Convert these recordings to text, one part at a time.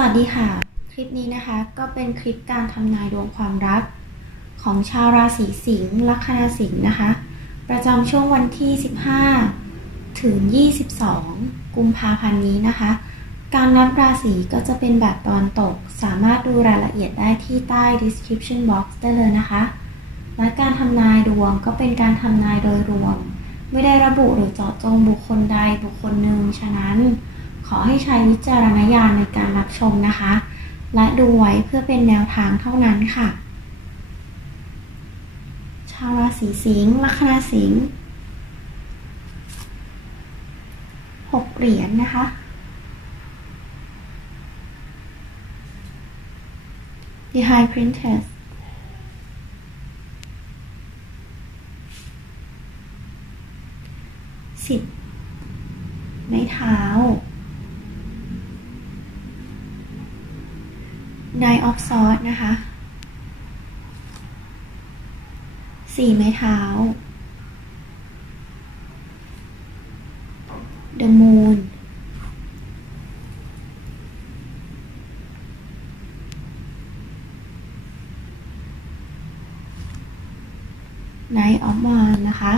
วัสดีค่ะ คลิปนี้นะคะก็เป็นคลิปการทำนายดวงความรัก ของชาวราศีสิงห์ลัคนาสิงห์นะคะ ประจำช่วงวันที่ 15 ถึง 22 กุมภาพันธ์นี้นะคะ การนับราศีก็จะเป็นแบบตอนตก สามารถดูรายละเอียดได้ที่ใต้ description box ได้เลยนะคะ และการทำนายดวงก็เป็นการทำนายโดยรวม ไม่ได้ระบุหรือเจาะจงบุคคลใดบุคคลหนึ่งฉะนั้น ขอให้ใช้วิจารณญาณในการรับชมนะคะ และดูไว้เพื่อเป็นแนวทางเท่านั้นค่ะ ชาวราศีสิงห์ลัคนาสิงห์หกเหรียญนนะคะ The High Princess สิบไม้เท้า Nine of Swords นะคะสี่ไม้เท้า The Moon ไนท์ออฟวานนะคะ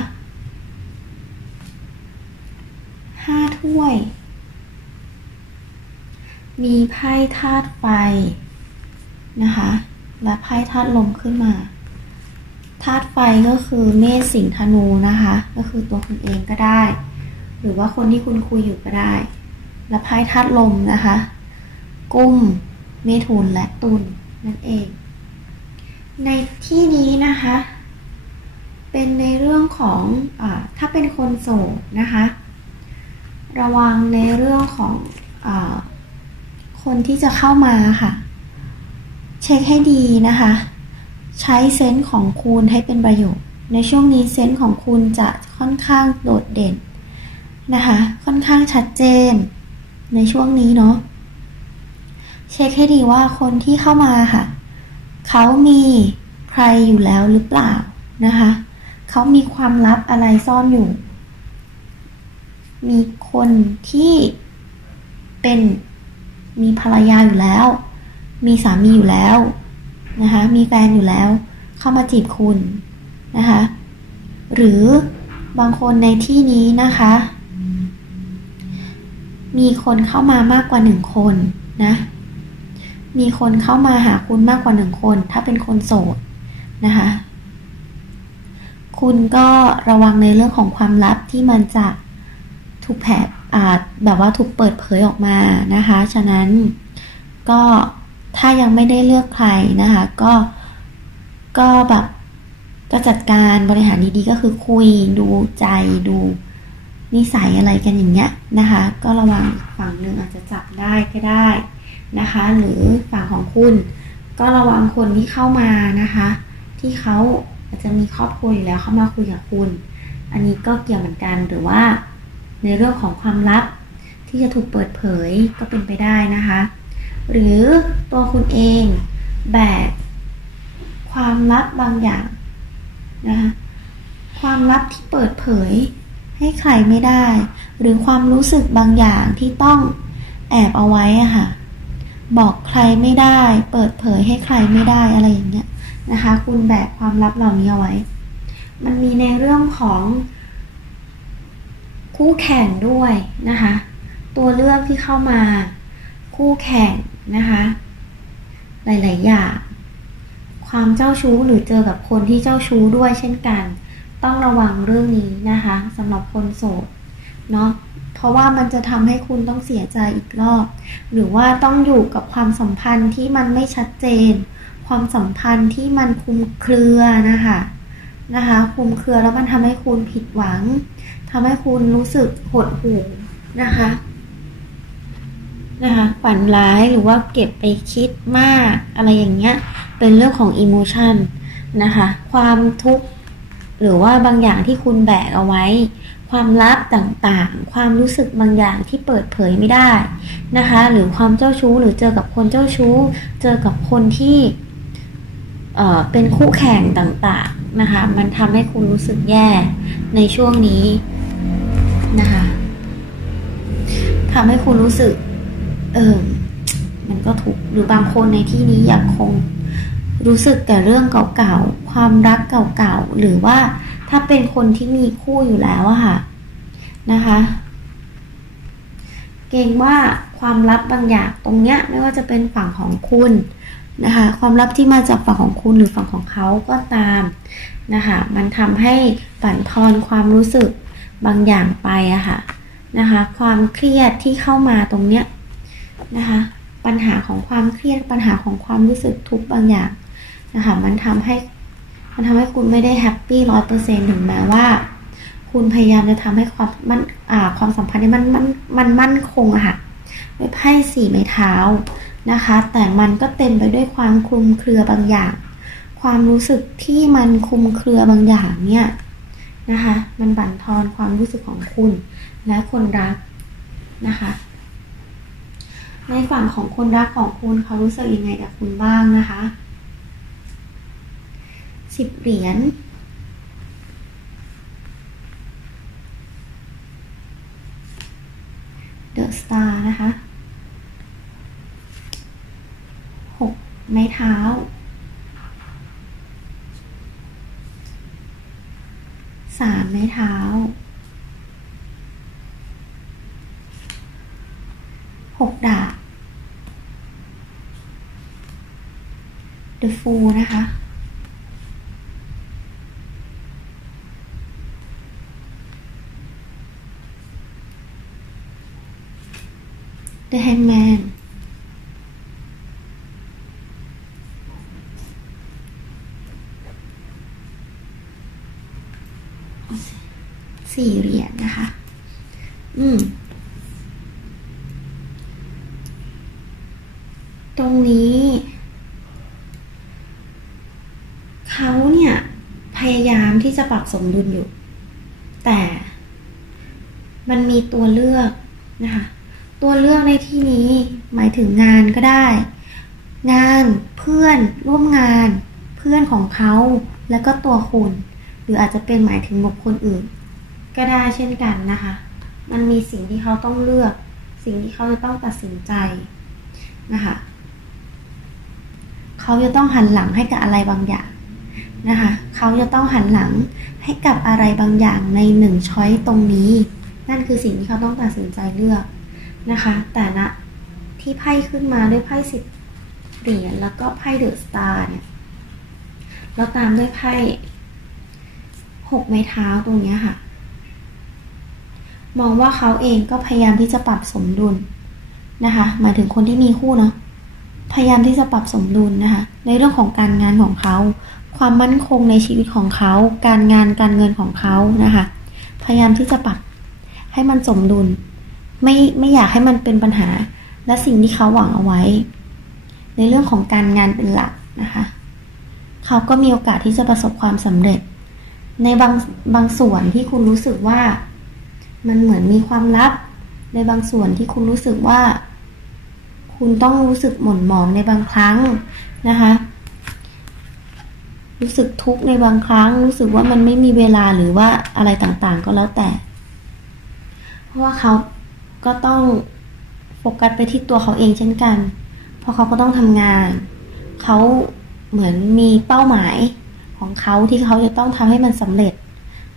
ห้าถ้วย มีไพ่ธาตุไฟ นะคะ และไพ่ธาตุลมขึ้นมาธาตุไฟก็คือเมษสิงธนูนะคะ ก็คือตัวคุณเองก็ได้ หรือว่าคนที่คุณคุยอยู่ก็ได้ และไพ่ธาตุลมนะคะ กุ้มเมถุนและตุลนั่นเอง ในที่นี้นะคะ เป็นในเรื่องของอถ้าเป็นคนโสดนะคะ ระวังในเรื่องของอคนที่จะเข้ามาค่ะ เช็คให้ดีนะคะ ใช้เซนส์ของคุณให้เป็นประโยชน์ ในช่วงนี้เซนส์ของคุณจะค่อนข้างโดดเด่นนะคะ ค่อนข้างชัดเจน ในช่วงนี้เนาะเช็คให้ดีว่าคนที่เข้ามาค่ะ เขามีใครอยู่แล้วหรือเปล่านะคะ เขามีความลับอะไรซ่อนอยู่ มีคนที่เป็นมีภรรยาอยู่แล้ว มีสามีอยู่แล้วนะคะ มีแฟนอยู่แล้ว เข้ามาจีบคุณนะคะ หรือบางคนในที่นี้นะคะ มีคนเข้ามามากกว่าหนึ่งคนนะ มีคนเข้ามาหาคุณมากกว่าหนึ่งคน ถ้าเป็นคนโสดนะคะ คุณก็ระวังในเรื่องของความลับที่มันจะถูกแผดอาจแบบว่าถูกเปิดเผยออกมานะคะ ฉะนั้นก็ ถ้ายังไม่ได้เลือกใครนะคะ ก็ก็แบบก็จัดการบริหารดีๆก็คือคุยดูใจดูนิสัยอะไรกันอย่างเงี้ยนะคะ ก็ระวังฝั่งหนึ่งอาจจะจับได้ก็ได้นะคะ หรือฝั่งของคุณ ก็ระวังคนที่เข้ามานะคะ ที่เขาอาจจะมีครอบครัวอยู่แล้วเข้ามาคุยกับคุณ อันนี้ก็เกี่ยวเหมือนกันหรือว่า ในเรื่องของความลับที่จะถูกเปิดเผยก็เป็นไปได้นะคะ หรือตัวคุณเองแบกความลับบางอย่างนะคะความลับที่เปิดเผยให้ใครไม่ได้ หรือความรู้สึกบางอย่างที่ต้องแอบเอาไว้อะค่ะ บอกใครไม่ได้ เปิดเผยให้ใครไม่ได้อะไรอย่างเงี้ยนะคะ คุณแบกความลับเหล่านี้เอาไว้ มันมีในเรื่องของคู่แข่งด้วยนะคะ ตัวเลือกที่เข้ามา คู่แข่ง นะคะ หลาย ๆ อย่าง ความเจ้าชู้หรือเจอกับคนที่เจ้าชู้ด้วยเช่นกัน ต้องระวังเรื่องนี้นะคะสำหรับคนโสดเนาะเพราะว่ามันจะทำให้คุณต้องเสียใจอีกรอบ หรือว่าต้องอยู่กับความสัมพันธ์ที่มันไม่ชัดเจน ความสัมพันธ์ที่มันคุมเครือนะคะนะคะคุมเครือแล้วมันทำให้คุณผิดหวังทำให้คุณรู้สึกหดหู่นะคะ นะคะฝันร้ายหรือว่าเก็บไปคิดมากอะไรอย่างเงี้ยเป็นเรื่องของอิโมชันนะคะความทุกข์หรือว่าบางอย่างที่คุณแบกเอาไว้ ความลับต่างๆ ความรู้สึกบางอย่างที่เปิดเผยไม่ได้นะคะ หรือความเจ้าชู้หรือเจอกับคนเจ้าชู้ เจอกับคนที่เอ่อเป็นคู่แข่งต่างๆนะคะ มันทำให้คุณรู้สึกแย่ในช่วงนี้นะคะทำให้คุณรู้สึก เออ มันก็ทุกหรือบางคนในที่นี้ยากคงรู้สึกแต่เรื่องเก่าๆ ความรักเก่าๆ หรือว่าถ้าเป็นคนที่มีคู่อยู่แล้วอะค่ะนะคะ เกรงว่าความลับบางอย่างตรงเนี้ยไม่ว่าจะเป็นฝั่งของคุณนะคะความลับที่มาจากฝั่งของคุณหรือฝั่งของเขาก็ตามนะคะมันทำให้ปั่นทอนความรู้สึกบางอย่างไปอะค่ะนะคะความเครียดที่เข้ามาตรงเนี้ย นะคะ ปัญหาของความเครียดปัญหาของความรู้สึกทุกบางอย่างนะคะมันทำให้มันทำให้คุณไม่ได้แฮปปี้ร้อยเปอร์เซ็นถึงแม้ว่า คุณพยายามจะทำให้ความมันอ่าความสัมพันธ์นี้มันมันมันมั่นคงอะค่ะด้วยไพ่สี่ไม้เท้านะคะ แต่มันก็เต็มไปด้วยความคลุมเครือบางอย่าง ความรู้สึกที่มันคลุมเครือบางอย่างเนี่ยนะคะ มันบั่นทอนความรู้สึกของคุณและคนรักนะคะ ในฝั่งของคนรักของคุณเขารู้สึกยังไงกับคุณบ้างนะคะสิบเหรียญเดอะสตาร์นะคะหกไม้เท้าสามไม้เท้าหกดาบ The Fool นะคะ The Hangman สี่เหรียญนะคะ อืม ตรงนี้ เขาเนี่ยพยายามที่จะปรับสมดุลอยู่ แต่มันมีตัวเลือกนะคะตัวเลือกในที่นี้หมายถึงงานก็ได้ งานเพื่อนร่วมงาน เพื่อนของเขาแล้วก็ตัวคุณ หรืออาจจะเป็นหมายถึงบุคคลอื่น ก็ได้เช่นกันนะคะ มันมีสิ่งที่เขาต้องเลือก สิ่งที่เขาจะต้องตัดสินใจนะคะเขาจะต้องหันหลังให้กับอะไรบางอย่าง นะคะเขาจะต้องหันหลังให้กับอะไรบางอย่างในหนึ่งช้อยตรงนี้ นั่นคือสิ่งที่เขาต้องตัดสินใจเลือกนะคะ แต่ณที่ไพ่ขึ้นมาด้วยไพ่สิบเหรียญแล้วก็ไพ่เดอะสตาร์เนี่ยแล้วตามด้วยไพ่หกไม้เท้าตรงนี้ค่ะ มองว่าเขาเองก็พยายามที่จะปรับสมดุลนะคะหมายถึงคนที่มีคู่เนาะ พยายามที่จะปรับสมดุลนะคะในเรื่องของการงานของเขา ความมั่นคงในชีวิตของเขา การงานการเงินของเขานะคะพยายามที่จะปรับให้มันสมดุล ไม่ไม่อยากให้มันเป็นปัญหา และสิ่งที่เขาหวังเอาไว้ ในเรื่องของการงานเป็นหลักนะคะเขาก็มีโอกาสที่จะประสบความสำเร็จ ในบางบางส่วนที่คุณรู้สึกว่า มันเหมือนมีความลับ ในบางส่วนที่คุณรู้สึกว่า คุณต้องรู้สึกหม่นหมองในบางครั้งนะคะรู้สึกทุกข์ในบางครั้ง รู้สึกว่ามันไม่มีเวลาหรือว่าอะไรต่างๆ ก็แล้วแต่ เพราะว่าเขาก็ต้องโฟกัสไปที่ตัวเขาเองเช่นกัน เพราะเขาก็ต้องทำงาน เขาเหมือนมีเป้าหมายของเขาที่เขาจะต้องทำให้มันสำเร็จ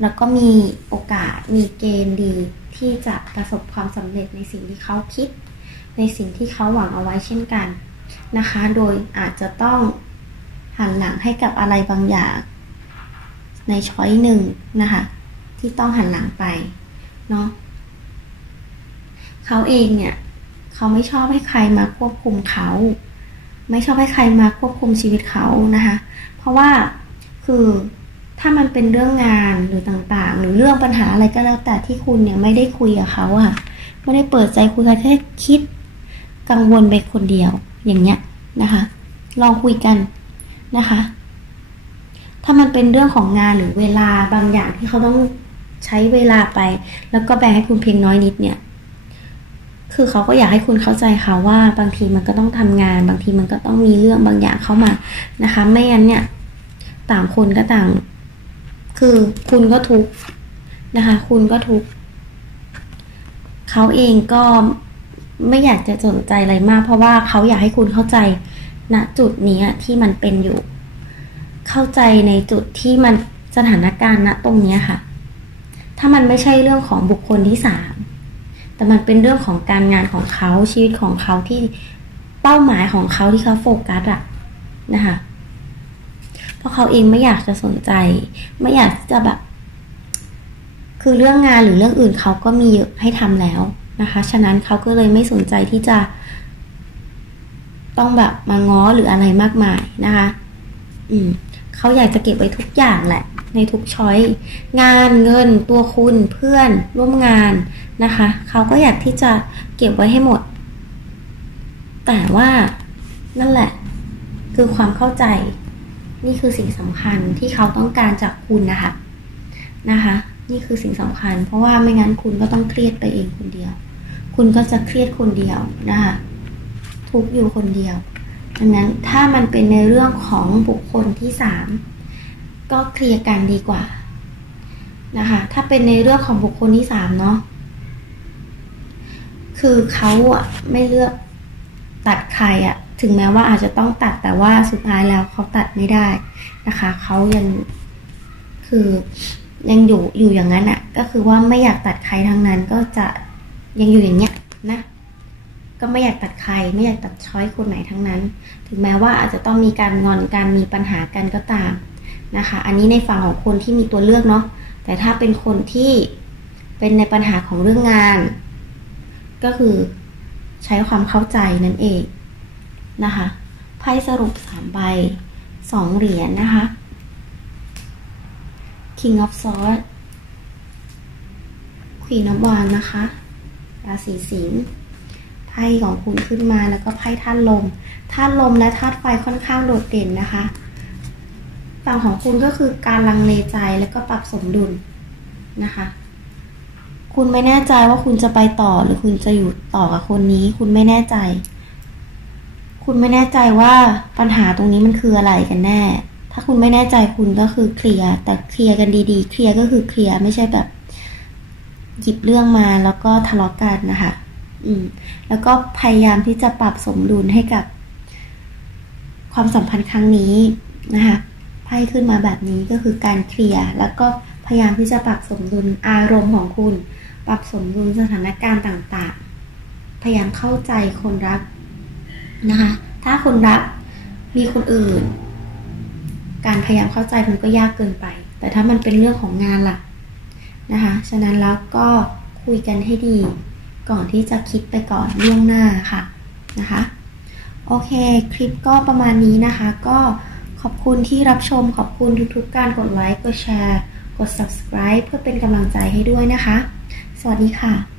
แล้วก็มีโอกาสมีเกณฑ์ดีที่จะประสบความสำเร็จในสิ่งที่เขาคิด ในสิ่งที่เขาหวังเอาไว้เช่นกันนะคะ โดยอาจจะต้องหันหลังให้กับอะไรบางอย่าง ในช้อยหนึ่งนะคะ ที่ต้องหันหลังไปเนาะเขาเองเนี่ย เขาไม่ชอบให้ใครมาควบคุมเขา ไม่ชอบให้ใครมาควบคุมชีวิตเขานะคะ เพราะว่าคือถ้ามันเป็นเรื่องงานหรือต่างๆ หรือเรื่องปัญหาอะไรก็แล้วแต่ที่คุณเนี่ยไม่ได้คุยกับเขาอะไม่ได้เปิดใจคุยกันแค่คิด กังวลไปคนเดียวอย่างเงี้ยนะคะ ลองคุยกันนะคะ ถ้ามันเป็นเรื่องของงานหรือเวลาบางอย่างที่เขาต้องใช้เวลาไป แล้วก็แบ่งให้คุณเพียงน้อยนิดเนี่ย คือเขาก็อยากให้คุณเข้าใจค่ะว่า บางทีมันก็ต้องทำงาน บางทีมันก็ต้องมีเรื่องบางอย่างเข้ามานะคะ ไม่งั้นเนี่ย ต่างคนก็ต่าง คือคุณก็ทุกนะคะ คุณก็ทุกเขาเองก็ ไม่อยากจะสนใจอะไรมาก เพราะว่าเขาอยากให้คุณเข้าใจณจุดนี้ที่มันเป็นอยู่ เข้าใจในจุดที่มันสถานการณ์ณตรงนี้ค่ะ ถ้ามันไม่ใช่เรื่องของบุคคลที่สามแต่มันเป็นเรื่องของการงานของเขาชีวิตของเขาที่เป้าหมายของเขาที่เขาโฟกัสอะนะคะเพราะเขาเองไม่อยากจะสนใจ ไม่อยากจะแบบ คือเรื่องงานหรือเรื่องอื่นเขาก็มีเยอะให้ทำแล้ว นะคะ ฉะนั้นเขาก็เลยไม่สนใจที่จะ ต้องแบบมาง้อหรืออะไรมากมายนะคะ อืมเขาอยากจะเก็บไว้ทุกอย่างแหละ ในทุกช้อยงานเงินตัวคุณเพื่อนร่วมงานนะคะเขาก็อยากที่จะเก็บไว้ให้หมด แต่ว่านั่นแหละ คือความเข้าใจ นี่คือสิ่งสำคัญที่เขาต้องการจากคุณนะคะนะคะ นี่คือสิ่งสำคัญ เพราะว่าไม่งั้นคุณก็ต้องเครียดไปเองคนเดียว คุณก็จะเครียดคนเดียวนะคะทุกอยู่คนเดียวดังนั้นถ้ามันเป็นในเรื่องของบุคคลที่สามก็เคลียร์กันดีกว่านะคะถ้าเป็นในเรื่องของบุคคลที่สามเนาะคือเขาอะไม่เลือกตัดใครอะถึงแม้ว่าอาจจะต้องตัดแต่ว่าสุดท้ายแล้วเขาตัดไม่ได้นะคะเขายังคือ ยังอยู่อยู่อย่างนั้นอะก็คือว่าไม่อยากตัดใครทั้งนั้นก็จะยังอยู่อย่างเงี้ยนะ ก็ไม่อยากตัดใคร ไม่อยากตัดช้อยคนไหนทั้งนั้น ถึงแม้ว่าอาจจะต้องมีการงอนการมีปัญหากันก็ตามนะคะ อันนี้ในฝั่งของคนที่มีตัวเลือกเนาะแต่ถ้าเป็นคนที่เป็นในปัญหาของเรื่องงาน ก็คือใช้ความเข้าใจนั่นเองนะคะไพ่สรุปสามใบสองเหรียญนนะคะ King of Swords Queen of Wands นะคะราศีสิงห์ไพ่ของคุณขึ้นมาแล้วก็ไพ่ธาตุลมธาตุลมและธาตุไฟค่อนข้างโดดเด่นนะคะฝั่งของคุณก็คือการลังเลใจแล้วก็ปรับสมดุลนะคะ คุณไม่แน่ใจว่าคุณจะไปต่อหรือคุณจะอยู่ต่อกับคนนี้ คุณไม่แน่ใจ คุณไม่แน่ใจว่าปัญหาตรงนี้มันคืออะไรกันแน่ ถ้าคุณไม่แน่ใจคุณก็คือเคลียร์แต่เคลียร์กันดีๆ เคลียร์ก็คือเคลียร์ไม่ใช่แบบหยิบเรื่องมาแล้วก็ทะเลาะกันนะคะ อืม แล้วก็พยายามที่จะปรับสมดุลให้กับ ความสัมพันธ์ครั้งนี้นะคะไพ่ขึ้นมาแบบนี้ก็คือการเคลียร์แล้วก็พยายามที่จะปรับสมดุลอารมณ์ของคุณ ปรับสมดุลสถานการณ์ต่างๆ พยายามเข้าใจคนรักนะคะ ถ้าคนรักมีคนอื่น การพยายามเข้าใจมันก็ยากเกินไป แต่ถ้ามันเป็นเรื่องของงานล่ะนะคะ ฉะนั้นแล้วก็คุยกันให้ดี ก่อนที่จะคิดไปก่อนล่วงหน้าค่ะนะคะ โอเค คลิปก็ประมาณนี้นะคะ ก็ขอบคุณที่รับชม ขอบคุณทุกๆการกดไลค์ กดแชร์ กด subscribe เพื่อเป็นกำลังใจให้ด้วยนะคะ สวัสดีค่ะ